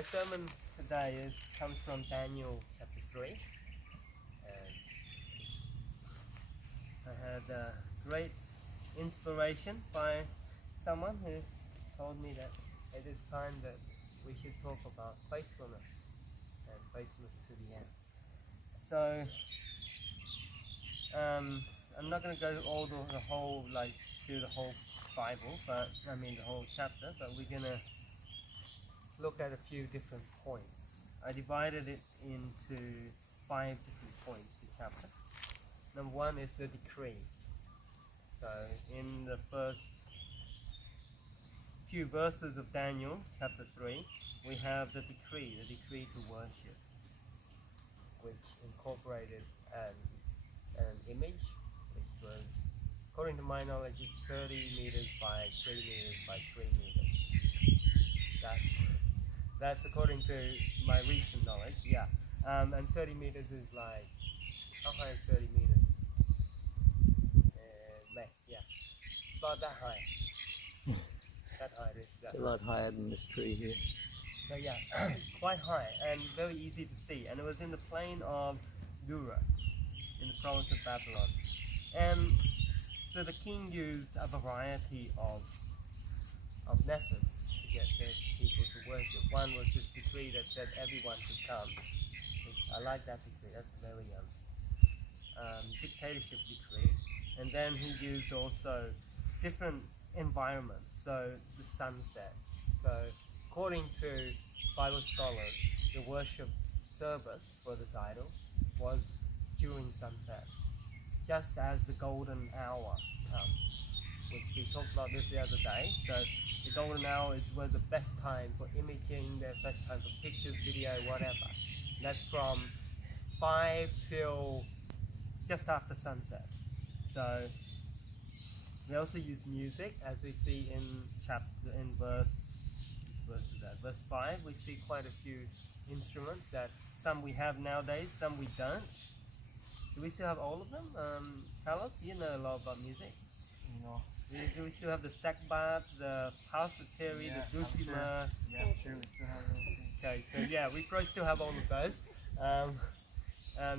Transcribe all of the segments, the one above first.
My sermon today comes from Daniel chapter 3. And I had a great inspiration by someone who told me that it is time that we should talk about faithfulness and faithfulness to the end. So I'm not going to go the whole through the whole Bible, but I mean the whole chapter, but we're going to look at a few different points. I divided it into 5 different points, the chapter. Number 1 is the decree. So in the first few verses of Daniel chapter 3, we have the decree to worship, which incorporated an image, which was, according to my knowledge, it's 30 meters by 3 meters by 3 meters. That's according to my recent knowledge, yeah. And 30 meters is like, how high is 30 meters? Yeah, it's about that high. That height is that. It's a lot higher than this tree here. So yeah, quite high and very easy to see. And it was in the plain of Dura, in the province of Babylon. And so the king used a variety of methods to get his people to worship. One was this decree that said everyone should come. I like that decree. That's a very dictatorship decree. And then he used also different environments. So the sunset. So according to Bible scholars, the worship service for this idol was during sunset, just as the golden hour comes, which we talked about this the other day. So the golden hour is where the best time for imaging, the best time for pictures, video, whatever. And that's from 5 till just after sunset. So we also use music, as we see in verse 5. We see quite a few instruments that some we have nowadays, some we don't. Do we still have all of them? Carlos, you know a lot about music. No. Do we still have the sakbat, the palsateri, the dulcimer? Yeah, I'm sure we still have those things. Okay, so yeah, we probably still have all of those.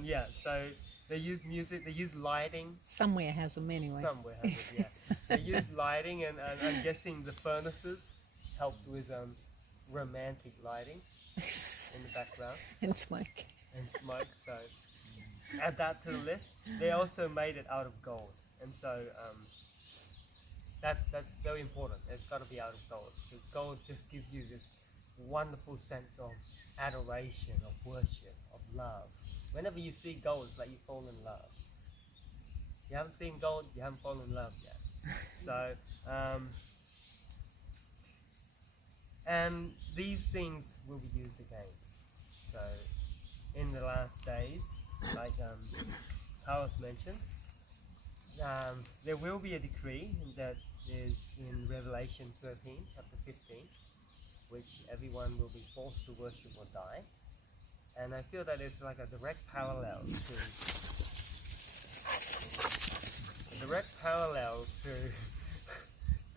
Yeah, so they use music, they use lighting. Somewhere has them anyway. Somewhere has it, yeah. They use lighting, and I'm guessing the furnaces helped with romantic lighting in the background. And smoke. And smoke, so add that to the list. They also made it out of gold, and so that's very important. It's got to be out of gold, because gold just gives you this wonderful sense of adoration, of worship, of love. Whenever you see gold, it's like you fall in love. You haven't seen gold, you haven't fallen in love yet. So, and these things will be used again. So, in the last days, like Carlos mentioned, there will be a decree that is in Revelation 13, chapter 15, which everyone will be forced to worship or die. And I feel that it's like a direct parallel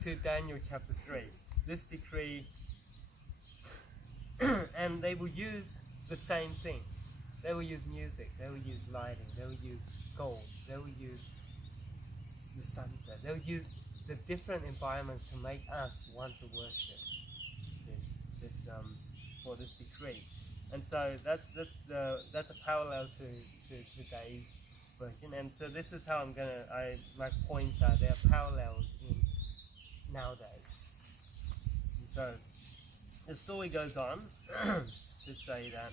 to Daniel chapter 3. This decree, and they will use the same things. They will use music, they will use lighting, they will use gold, they will use the sunset, they will use the different environments to make us want to worship for this decree. And so that's a parallel to today's version. And so this is how my points are. There are parallels in nowadays. And so the story goes on to say that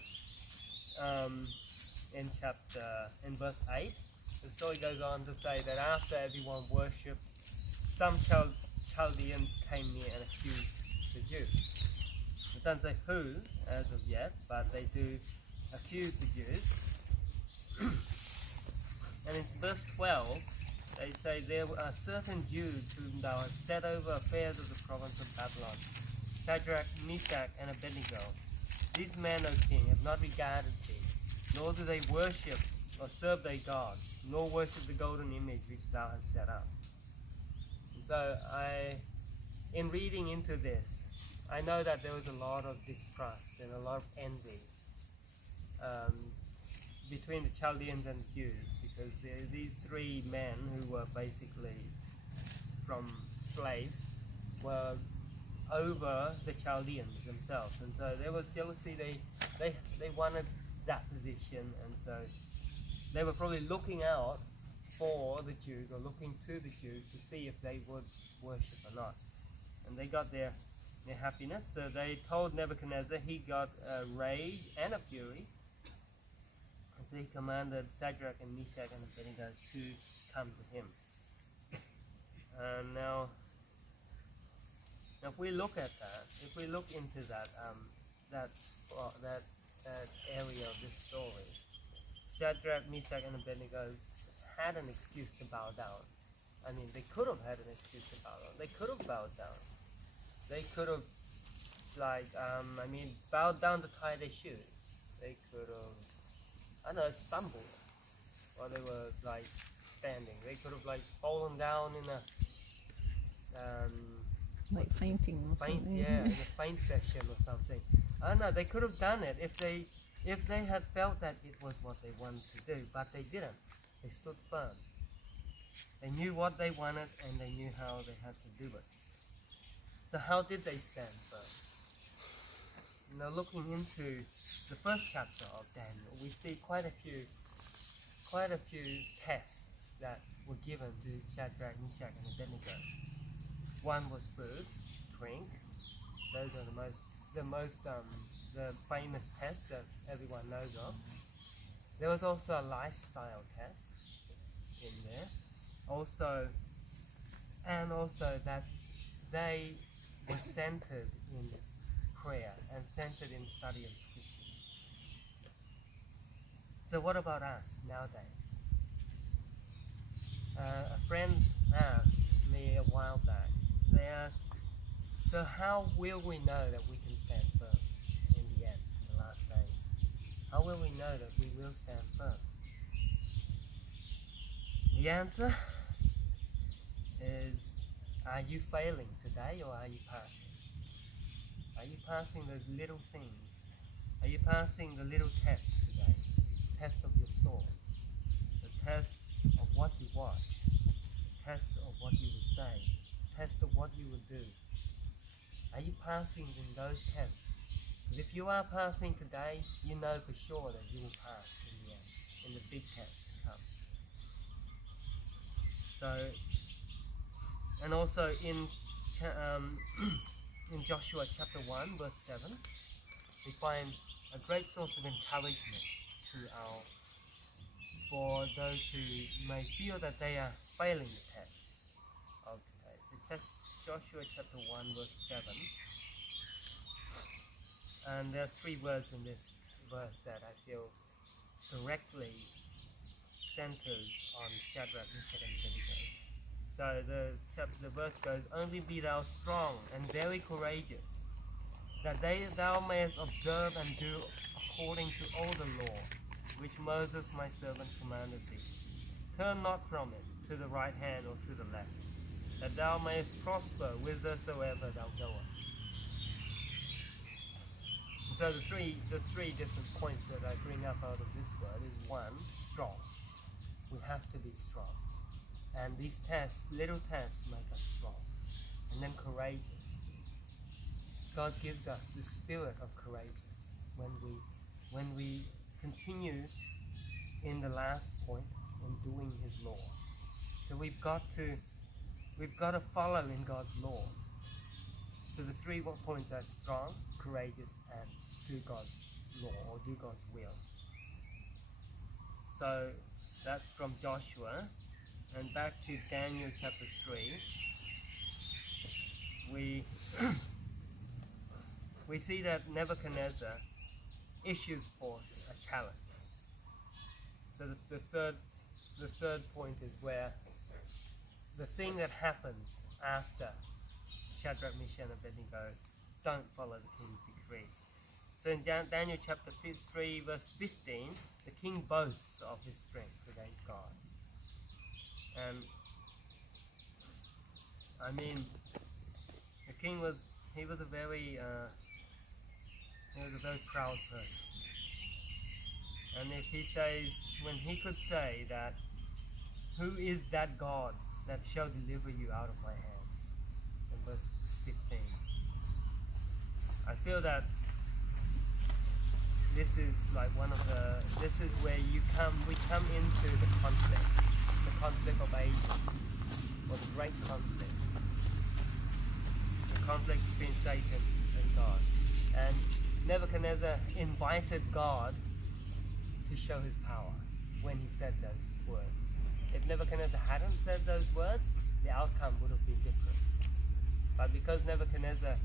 in verse 8, the story goes on to say that after everyone worshipped, some Chaldeans came near and accused the Jews. It doesn't say who as of yet, but they do accuse the Jews. And in verse 12, they say, there are certain Jews whom thou hast set over affairs of the province of Babylon, Shadrach, Meshach, and Abednego. These men, O king, have not regarded thee, nor do they worship or serve thy God, nor worship the golden image which thou hast set up. And so in reading into this, I know that there was a lot of distrust and a lot of envy um, between the Chaldeans and the Jews, because these three men who were basically from slaves were over the Chaldeans themselves, and so there was jealousy. They wanted that position, and so they were probably looking out for the Jews, or looking to the Jews to see if they would worship or not. And they got their happiness. So they told Nebuchadnezzar. He got a rage and a fury. And so he commanded Shadrach and Meshach and Abednego to come to him. And now if we look at that, if we look into that that area of this story, Shadrach, Meshach, and Abednego had an excuse to bow down. I mean, they could have had an excuse to bow down. They could have bowed down. They could have, bowed down to tie their shoes. They could have, I don't know, stumbled while they were standing. They could have fallen down in a like fainting or something. Yeah, in a faint session or something. I don't know. They could have done it if they had felt that it was what they wanted to do, but they didn't. They stood firm. They knew what they wanted, and they knew how they had to do it. So how did they stand firm? Now, looking into the first chapter of Daniel, we see quite a few tests that were given to Shadrach, Meshach, and Abednego. One was food, drink. Those are the famous tests that everyone knows of. There was also a lifestyle test in there. Also that they were centered in prayer and centered in study of scriptures. So what about us nowadays? A friend asked me a while back, they asked, so how will we know that we can stand firm in the end, in the last days? How will we know that we will stand firm? The answer is, are you failing today, or are you passing? Are you passing those little things? Are you passing the little tests today? Test of your soul, the test of what you watch, the test of what you will say, test of what you will do. Are you passing in those tests? Because if you are passing today, you know for sure that you will pass in the end, in the big test to come. So, and also in Joshua chapter 1 verse 7, we find a great source of encouragement for those who may feel that they are failing the test of today. So Joshua chapter 1 verse 7, and there's 3 words in this verse that I feel directly centers on Shadrach, Meshach, and Abednego. So the verse goes, only be thou strong and very courageous, that thou mayest observe and do according to all the law which Moses my servant commanded thee. Turn not from it to the right hand or to the left, that thou mayest prosper whithersoever thou goest. And so the three different points that I bring up out of this word is, 1, strong. We have to be strong. And these tests, little tests, make us strong. And then courageous. God gives us the spirit of courage when we continue in the last point in doing His law. So we've got to follow in God's law. So the 3 points are strong, courageous, and do God's law, or do God's will. So that's from Joshua. And back to Daniel chapter 3, we see that Nebuchadnezzar issues forth a challenge. So the third point is where the thing that happens after Shadrach, Meshach, and Abednego don't follow the king's decree. So in Daniel chapter 3 verse 15, the king boasts of his strength against God. And I mean, the king was he was a very proud person. And if he says, when he could say that, who is that God that shall deliver you out of my hands? In verse 15. I feel that this is like this is where we come into the conflict of ages, or the great conflict. The conflict between Satan and God. And Nebuchadnezzar invited God to show his power when he said those words. If Nebuchadnezzar hadn't said those words, the outcome would have been different. But because Nebuchadnezzar,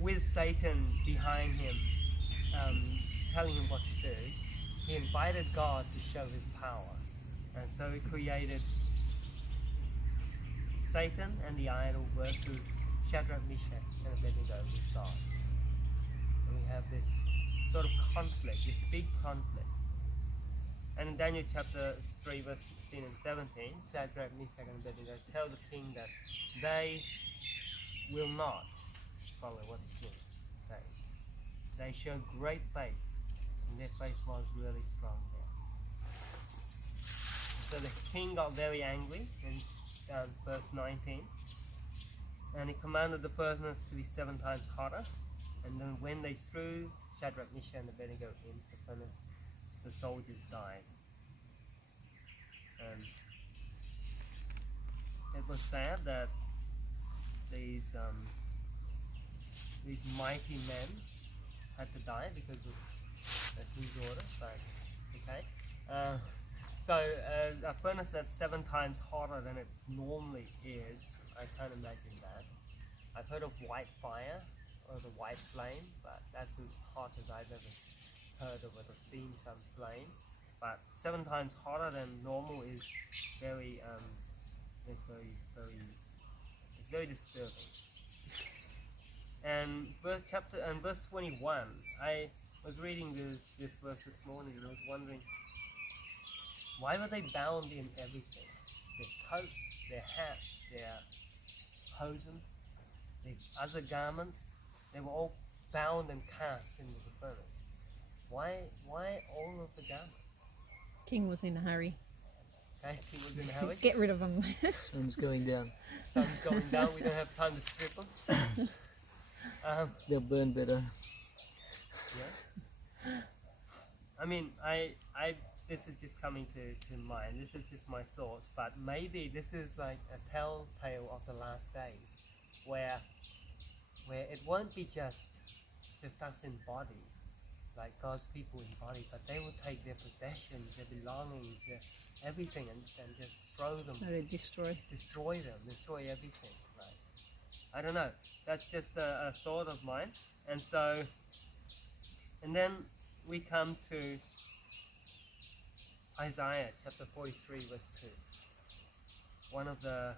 with Satan behind him, telling him what to do, he invited God to show his power. And so he created Satan and the idol versus Shadrach, Meshach, and Abednego with God. And we have this sort of conflict, this big conflict. And in Daniel chapter 3, verse 16 and 17, Shadrach, Meshach, and Abednego tell the king that they will not follow what the king says. They showed great faith, and their faith was really strong there. So the king got very angry in verse 19, and he commanded the furnace to be 7 times hotter. And then when they threw Shadrach, Meshach, and Abednego into the furnace, the soldiers died. And it was sad that these mighty men had to die because of the king's order. But okay. So a furnace that's 7 times hotter than it normally is, I can't imagine that. I've heard of white fire or the white flame, but that's as hot as I've ever heard of it or seen some flame. But 7 times hotter than normal is very disturbing. And verse 21, I was reading this verse this morning and I was wondering, why were they bound in everything? Their coats, their hats, their hosen, their other garments, they were all bound and cast into the furnace. Why all of the garments? King was in a hurry. Okay, he was in a hurry. Get rid of them. Sun's going down. Sun's going down, we don't have time to strip them. They'll burn better. Yeah. I mean, this is just coming to mind. This is just my thoughts, but maybe this is like a telltale of the last days, where it won't be just us in body, like God's people in body, but they will take their possessions, their belongings, their everything, and just throw them. Destroy Everything. Right? I don't know. That's just a thought of mine. And so, and then we come to Isaiah chapter 43, verse 2. One of the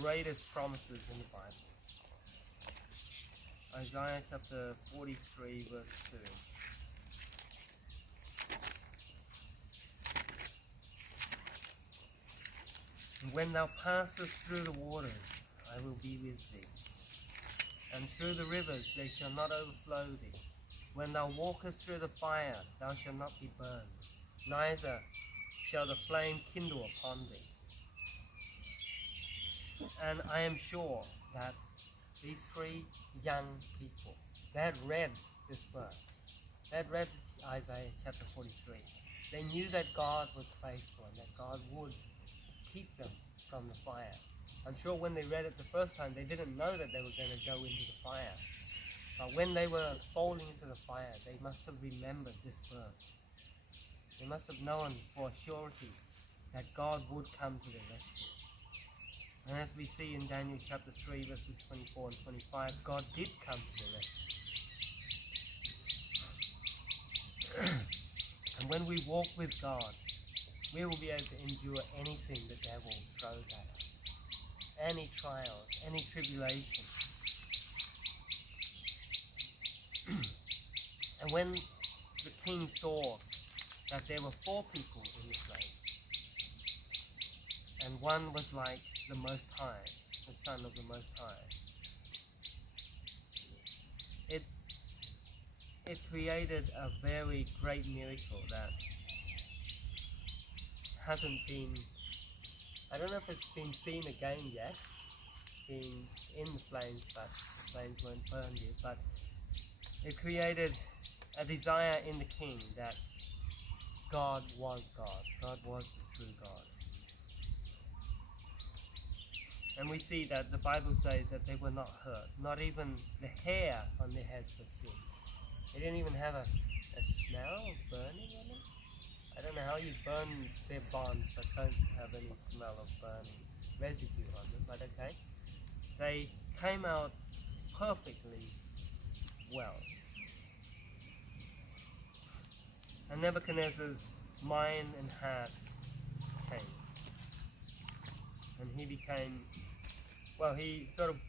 greatest promises in the Bible. Isaiah chapter 43, verse 2. And when thou passest through the waters, I will be with thee. And through the rivers, they shall not overflow thee. When thou walkest through the fire, thou shalt not be burned, neither shall the flame kindle upon thee. And I am sure that these 3 young people, they had read this verse. They had read Isaiah chapter 43. They knew that God was faithful and that God would keep them from the fire. I'm sure when they read it the first time, they didn't know that they were going to go into the fire. But when they were falling into the fire, they must have remembered this verse. They must have known for surety that God would come to their rescue. And as we see in Daniel chapter 3, verses 24 and 25, God did come to their rescue. And when we walk with God, we will be able to endure anything the devil throws at us. Any trials, any tribulations. And when the king saw that there were 4 people in the place, and one was like the Most High, the Son of the Most High, it it created a very great miracle that hasn't been, I don't know if it's been seen again yet, being in the flames, but the flames weren't burned yet, but it created a desire in the king that God was God. God was the true God. And we see that the Bible says that they were not hurt. Not even the hair on their heads was singed. They didn't even have a smell of burning on them. I don't know how you burn their bonds but don't have any smell of burning residue on them, but okay. They came out perfectly well. And Nebuchadnezzar's mind and heart changed. And he became, well, he sort of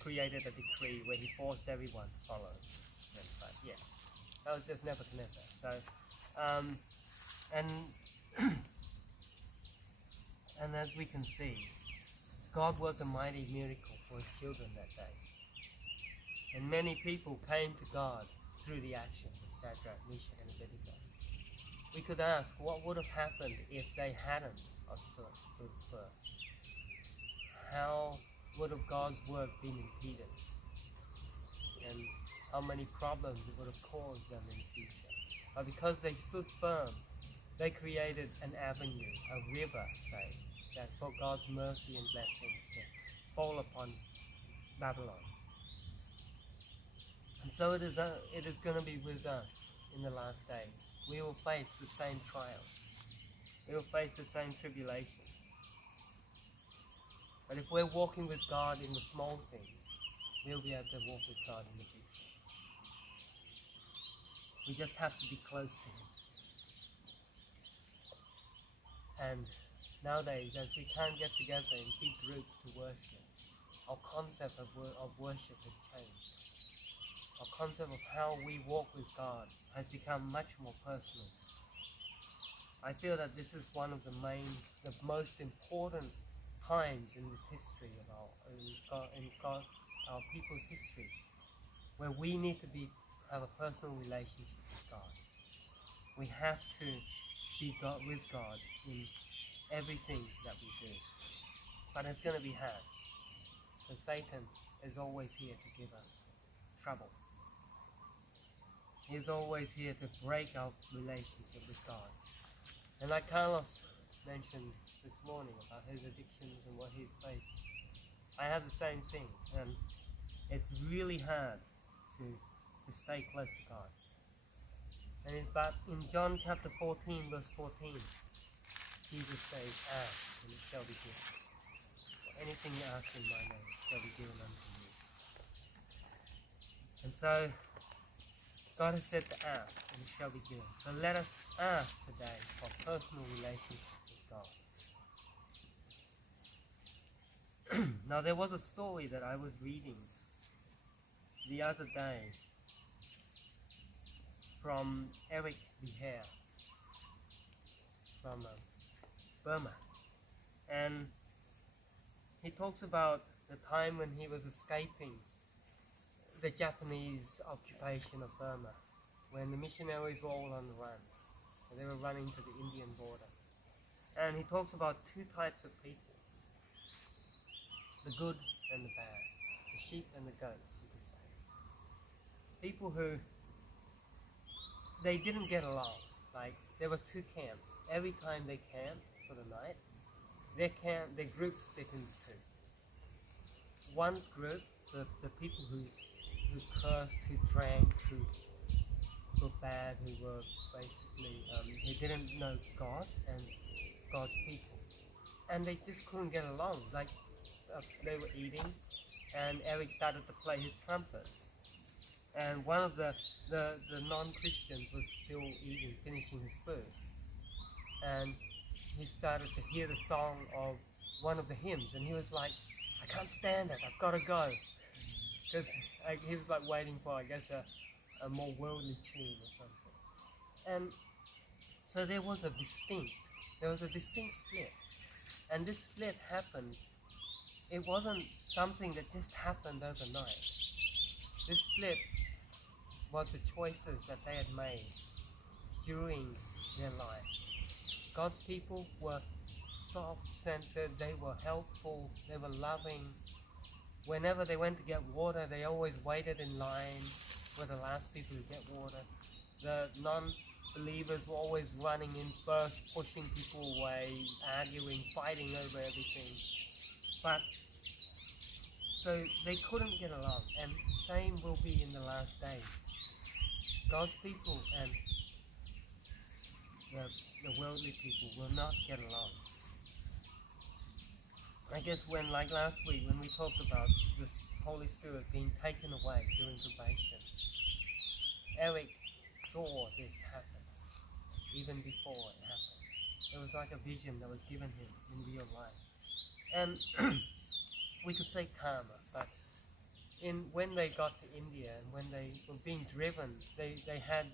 created a decree where he forced everyone to follow him. But yeah, that was just Nebuchadnezzar. So, and and as we can see, God worked a mighty miracle for his children that day. And many people came to God through the action of Shadrach, Meshach, and Abednego. We could ask, what would have happened if they hadn't stood firm? How would have God's work been impeded? And how many problems it would have caused them in the future? But because they stood firm, they created an avenue, a river, say, that for God's mercy and blessings to fall upon Babylon. And so it is going to be with us in the last days. We will face the same trials. We will face the same tribulations. But if we're walking with God in the small things, we'll be able to walk with God in the big things. We just have to be close to him. And nowadays, as we can't get together in big groups to worship, our concept of worship has changed. Our concept of how we walk with God has become much more personal. I feel that this is one of the most important times in this history of our people's history, where we need to have a personal relationship with God. We have to be with God in everything that we do. But it's going to be hard, because Satan is always here to give us trouble. He's always here to break our relationship with God. And like Carlos mentioned this morning about his addictions and what he's faced, I have the same thing, and it's really hard to stay close to God. But in John chapter 14, verse 14, Jesus says, "Ask, and it shall be given. For anything you ask in my name shall be given unto you." And so, God has said to ask, and it shall be given. So let us ask today for a personal relationship with God. Now, there was a story that I was reading the other day from Eric Beher from Burma. And he talks about the time when he was escaping the Japanese occupation of Burma, when the missionaries were all on the run. They were running to the Indian border. And he talks about two types of people: the good and the bad, the sheep and the goats, you could say. People who, they didn't get along. Like, there were two camps. Every time they camped for the night, their groups split into two. One group, the people who cursed, who drank, who were bad, who were basically, who didn't know God and God's people. And they just couldn't get along. Like, they were eating, and Eric started to play his trumpet. And one of the non-Christians was still eating, finishing his food. And he started to hear the song of one of the hymns, and he was like, "I can't stand it, I've got to go." Because he was like waiting for, I guess, a more worldly tune or something. And so there was a distinct split. And this split happened, it wasn't something that just happened overnight. This split was the choices that they had made during their life. God's people were soft-centered, they were helpful, they were loving. Whenever they went to get water, they always waited in line, were the last people to get water. The non-believers were always running in first, pushing people away, arguing, fighting over everything. But so they couldn't get along, and the same will be in the last days. God's people and the worldly people will not get along. I guess when, like last week, when we talked about the Holy Spirit being taken away during probation, Eric saw this happen, even before it happened. It was like a vision that was given him in real life. And we could say karma, but when they got to India and when they were being driven, they had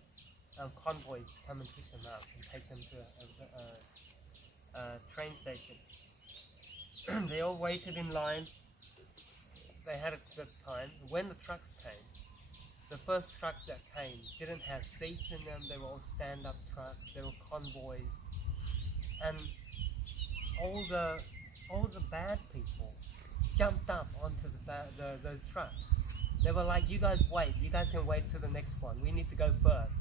convoys to come and pick them up and take them to a train station. They all waited in line. They had a set time. When the trucks came, the first trucks that came didn't have seats in them. They were all stand-up trucks. They were convoys, and all the bad people jumped up onto those trucks. They were like, "You guys wait. You guys can wait till the next one. We need to go first."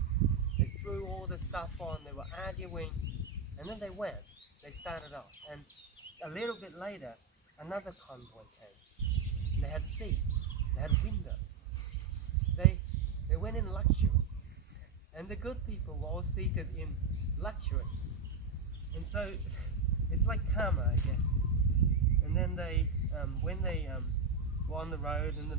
They threw all the stuff on. They were arguing, and then they went. They started off, and a little bit later, another convoy came. And they had seats. They had windows. They went in luxury, and the good people were all seated in luxury. And so it's like karma, I guess. And then they, when they were on the road, and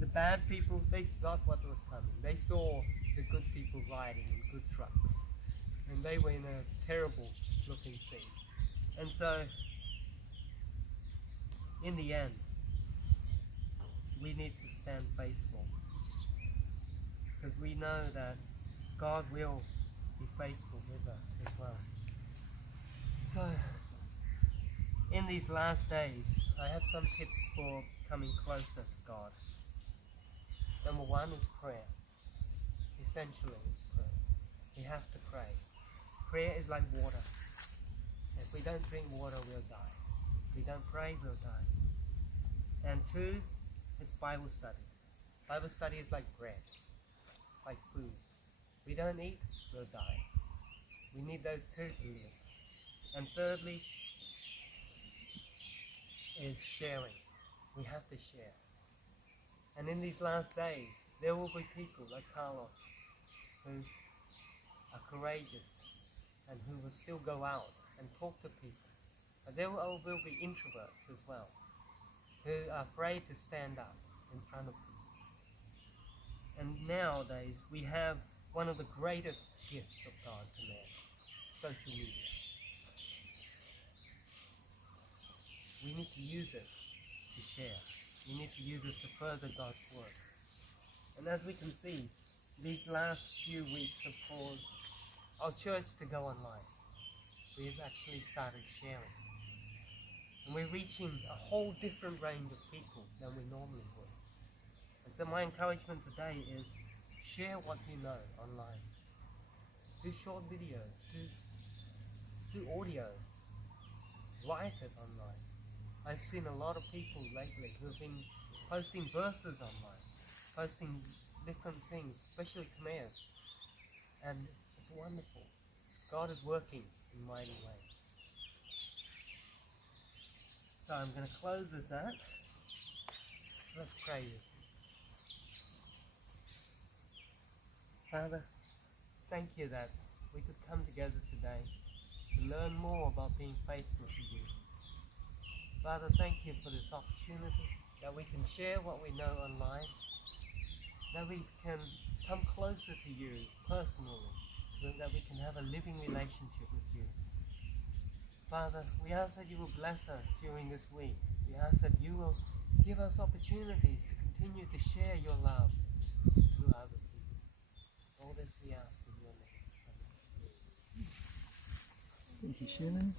the bad people, they got what was coming. They saw the good people riding in good trucks, and they were in a terrible looking scene. And so in the end, we need to stand faithful, because we know that God will be faithful with us as well. So in these last days, I have some tips for coming closer to God. Number one is prayer. Essentially, it's prayer. We have to pray. Prayer is like water. If we don't drink water, we'll die. If we don't pray, we'll die. And two, it's Bible study. Bible study is like bread, like food. If we don't eat, we'll die. We need those two to live. And thirdly is sharing. We have to share. And in these last days, there will be people like Carlos who are courageous and who will still go out and talk to people. But there will be introverts as well, who are afraid to stand up in front of people. And nowadays, we have one of the greatest gifts of God to man, social media. We need to use it to share. We need to use it to further God's work. And as we can see, these last few weeks have caused our church to go online. We've actually started sharing. And we're reaching a whole different range of people than we normally would. And so my encouragement today is share what you know online. Do short videos, do audio, write it online. I've seen a lot of people lately who have been posting verses online, posting different things, especially Khmer's. And it's wonderful. God is working in mighty ways. So I'm going to close this out. Let's pray with me. Father, thank you that we could come together today to learn more about being faithful to you. Father, thank you for this opportunity that we can share what we know online, that we can come closer to you personally, so that we can have a living relationship with you. Father, we ask that you will bless us during this week. We ask that you will give us opportunities to continue to share your love to other people. All this we ask in your name. Thank you, Shannon.